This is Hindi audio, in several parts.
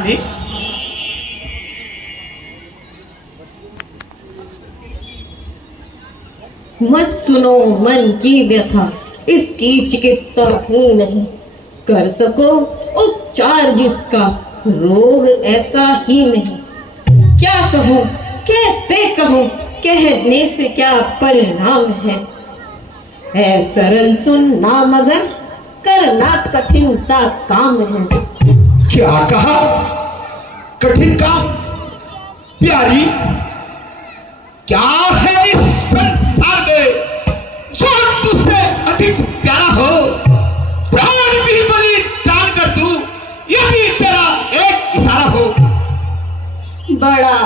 महारानी। मत सुनो मन की व्यथा, इसकी चिकित्सा ही नहीं। कर सको उपचार जिसका, रोग ऐसा ही नहीं। क्या कहूँ कैसे कहूँ, कहने से क्या परिणाम है सरल सुन ना मगर करना कठिन सा काम है। क्या कहा? कठिन काम? प्यारी, क्या है इस संसार में जो तुझसे अधिक प्यारा हो? प्राण भी बलिदान कर दूं यदि तेरा एक इशारा हो। बड़ा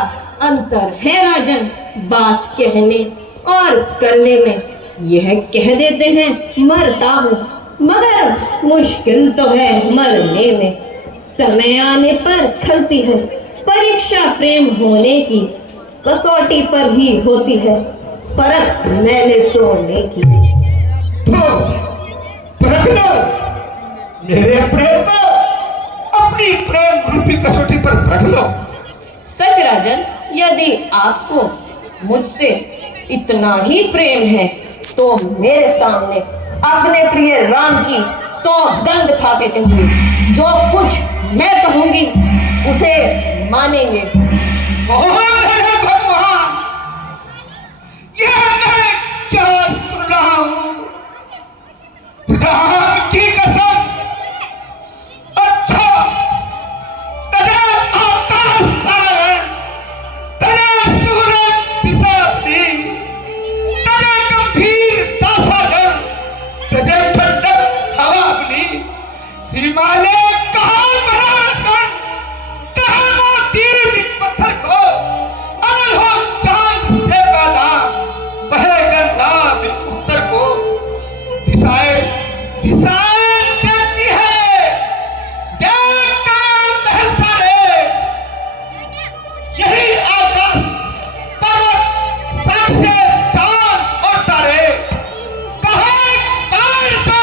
अंतर है राजन बात कहने और करने में। यह कह देते हैं मरता हूँ, मगर मुश्किल तो है मरने में। समय आने पर खलती है परीक्षा, प्रेम होने की कसौटी पर भी होती है परख मैंने सोने की। तो परख लो मेरे प्रेम को, अपनी प्रेम रूपी कसौटी पर परख लो। सच राजन, यदि आपको मुझसे इतना ही प्रेम है तो मेरे सामने अपने प्रिय राम की सौगंध खा के कहिए, जो कुछ मैं कहूंगी उसे मानेंगे। मेरे भगवान, यह मैं क्या सुन रहा हूं? राम की कसम। अच्छा, तने आकाश तारे, तने सूरज दिशा दी, तने गंभीरता सागर, तने ठंडक हवा मिली, हिमालय कहाँ बना रतन, कहाँ मोती पत्थर को, अनल हो चांद से पैदा, बहे गंगा में उत्तर को, दिशाएं दिशाएं देती है, देखता महल सारे, यही आकाश पर्वत साक्षी चांद और तारे, कहाँ पार को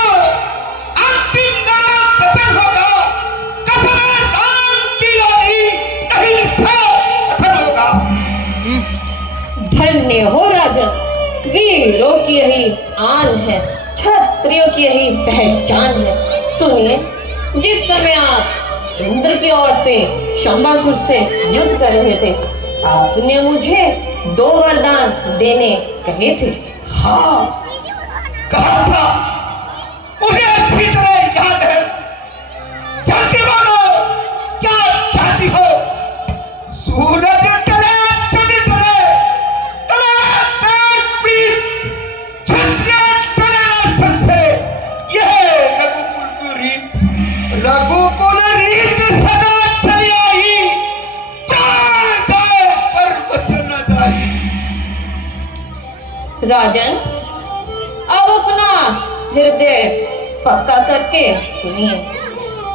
अंतिम नाम वचन होगा, कसम राम की ओरी नहीं लिखा कथन होगा। धन्य हो राजन, वीरों की यही आन है, क्षत्रियों की यही पहचान है। सुनिए, जिस समय आप इंद्र की ओर से शंबासुर से युद्ध कर रहे थे, आपने मुझे 2 वरदान देने कहे थे। हाँ, कहा था, मुझे अच्छी तरह याद है। जल्दी बोलो, क्या चाहती हो? सूरज टले, चंद्र टले, टले पेट पीत, क्षत्रिय टले राक्षस से, यह रघुकुल की रीत, रघुकुल रीत सदा चली आई, प्राण जाए पर वचन न जाई। राजन, अब अपना हृदय पक्का करके सुनिए।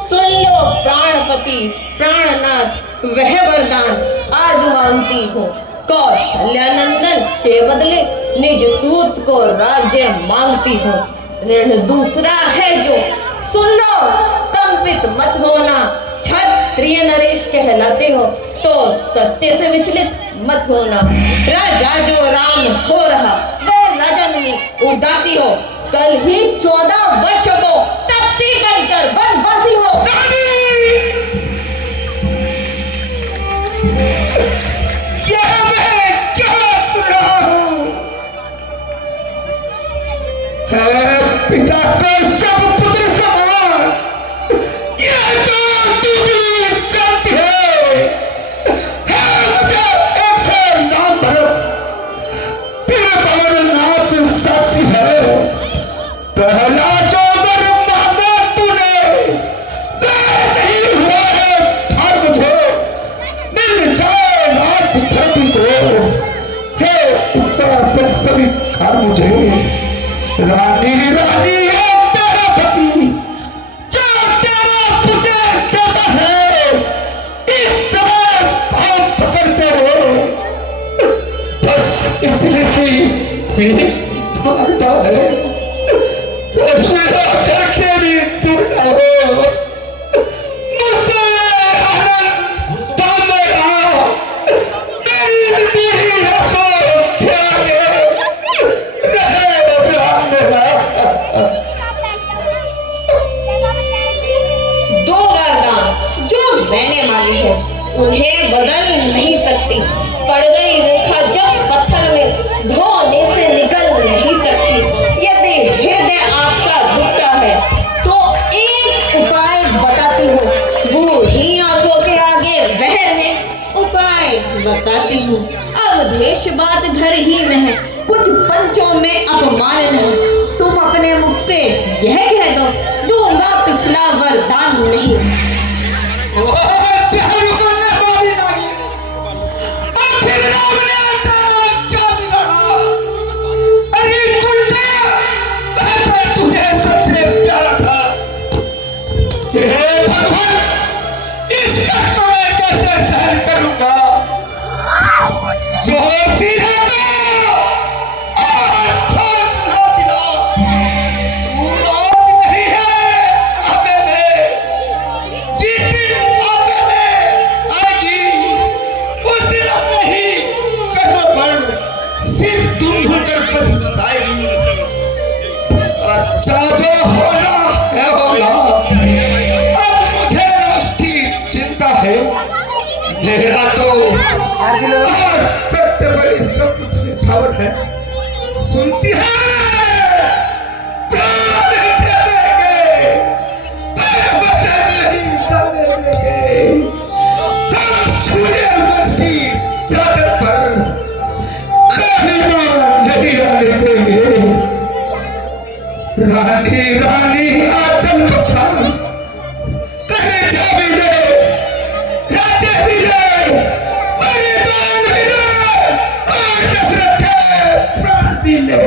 सुन लो प्राणपति प्राणनाथ वह वरदान आज मांगती हूँ। कौशल्यानंदन के बदले निज सूत को राज्य मांगती हूँ। ऋण दूसरा है जो, सुन लो कंपित मत होना। क्षत्रिय नरेश कहलाते हो तो सत्य से विचलित मत होना। राजा जो राम हो रहा वह राजा नहीं उदासी हो। कल ही 14 वर्षों को तपसी बनकर वनवासी हो। यह मैं क्या सुन रहा हूँ? है पिता का सब पुत्र समान, यह तो तू भी जानती है। मुझे ऐसे नाम भरो, तेरे भवननाथ साक्षी है। पहला जो वर मांगा तूने, वह मैंने मारी है, उन्हें बदल नहीं सकती। पड़ गई रेखा जब पत्थर में, धोने से निकल नहीं सकती। यदि हृदय आपका दुखता है तो एक उपाय बताती हूँ। बूढ़ी आंखों के आगे बहर है, उपाय बताती हूँ। अवधेश बात घर ही में है, कुछ पंचों में अपमान नहीं। तुम अपने मुख से यह कह दो, दूंगा पिछला वरदान नहीं। मेरा तो सत्य बड़ी सब कुछ निछावर है, सुनती है प्राण दे देंगे, पर वचन नहीं जाने देंगे। हम सूर्यवंश की चादर पर कालीमा नहीं आने देंगे। रानी रानी आचल बसा करे जा भी दे, राजे भी दे, बलिदान भी दे, और दशरथ के प्राण भी ले।